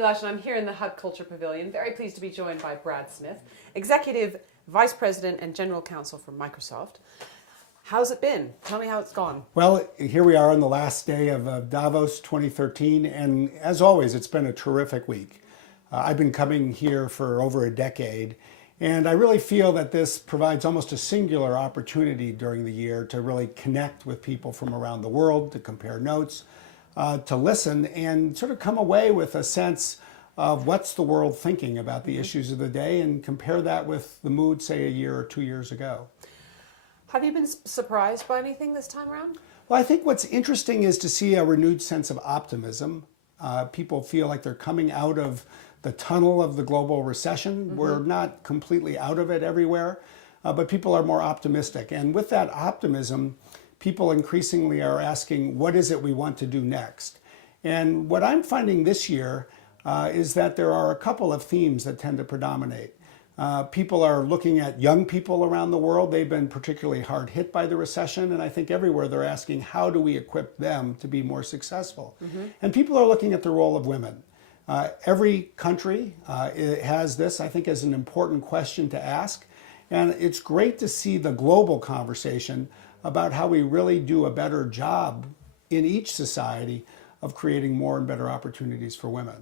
Edie Lush, and I'm here in the Hub Culture Pavilion. Very pleased to be joined by Brad Smith, Executive Vice President and General Counsel for Microsoft. How's it been? Tell me how it's gone. Well, here we are on the last day of Davos 2013, and as always, it's been a terrific week. I've been coming here for over a decade, and I really feel that this provides almost a singular opportunity during the year to really connect with people from around the world, to compare notes, to listen, and sort of come away with a sense of what's the world thinking about the issues of the day, and compare that with the mood, say, a year or 2 years ago. Have you been surprised by anything this time around? Well, I think what's interesting is to see a renewed sense of optimism. People feel like they're coming out of the tunnel of the global recession. We're not completely out of it everywhere, but people are more optimistic. And with that optimism, people increasingly are asking, what is it we want to do next? And what I'm finding this year is that there are a couple of themes that tend to predominate. People are looking at young people around the world. They've been particularly hard hit by the recession, and I think everywhere they're asking, how do we equip them to be more successful? And people are looking at the role of women. Every country has this, I think, as an important question to ask, and it's great to see the global conversation about how we really do a better job in each society of creating more and better opportunities for women.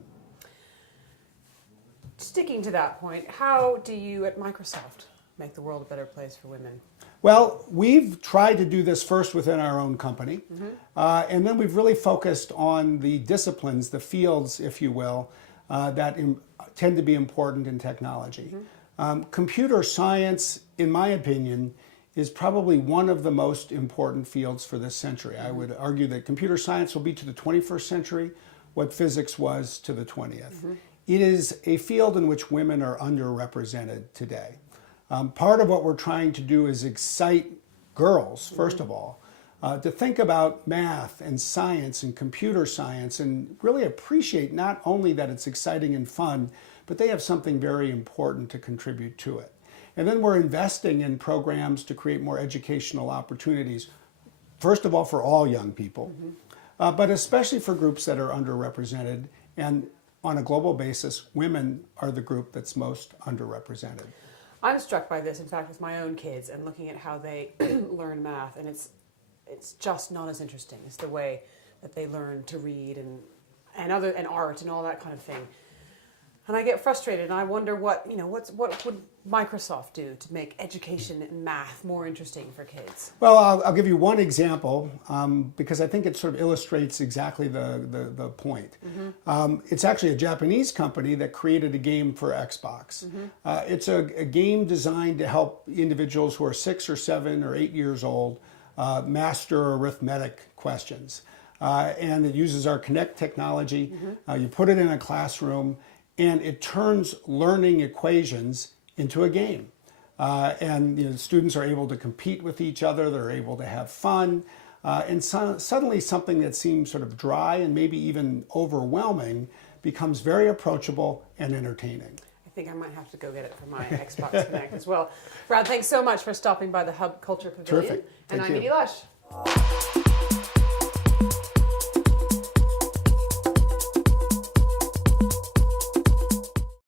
Sticking to that point, how do you at Microsoft make the world a better place for women? Well, we've tried to do this first within our own company, and then we've really focused on the disciplines, the fields, if you will, that tend to be important in technology. Computer science, in my opinion, is probably one of the most important fields for this century. I would argue that computer science will be to the 21st century what physics was to the 20th. It is a field in which women are underrepresented today. Part of what we're trying to do is excite girls, first of all, to think about math and science and computer science and really appreciate not only that it's exciting and fun, but they have something very important to contribute to it. And then we're investing in programs to create more educational opportunities, first of all for all young people, but especially for groups that are underrepresented. And on a global basis, women are the group that's most underrepresented. I'm struck by this, in fact, with my own kids and looking at how they learn math, and it's just not as interesting as the way that they learn to read and art and all that kind of thing. And I get frustrated, and I wonder what would Microsoft do to make education and math more interesting for kids? Well, I'll give you one example because I think it sort of illustrates exactly the point. It's actually a Japanese company that created a game for Xbox. It's a game designed to help individuals who are 6 or 7 or 8 years old master arithmetic questions. And it uses our Connect technology. You put it in a classroom, and it turns learning equations into a game. And students are able to compete with each other, they're able to have fun, and suddenly something that seems sort of dry and maybe even overwhelming becomes very approachable and entertaining. I think I might have to go get it for my Xbox Connect as well. Brad, thanks so much for stopping by the Hub Culture Pavilion. Terrific. And Thank I'm you. Edie Lush.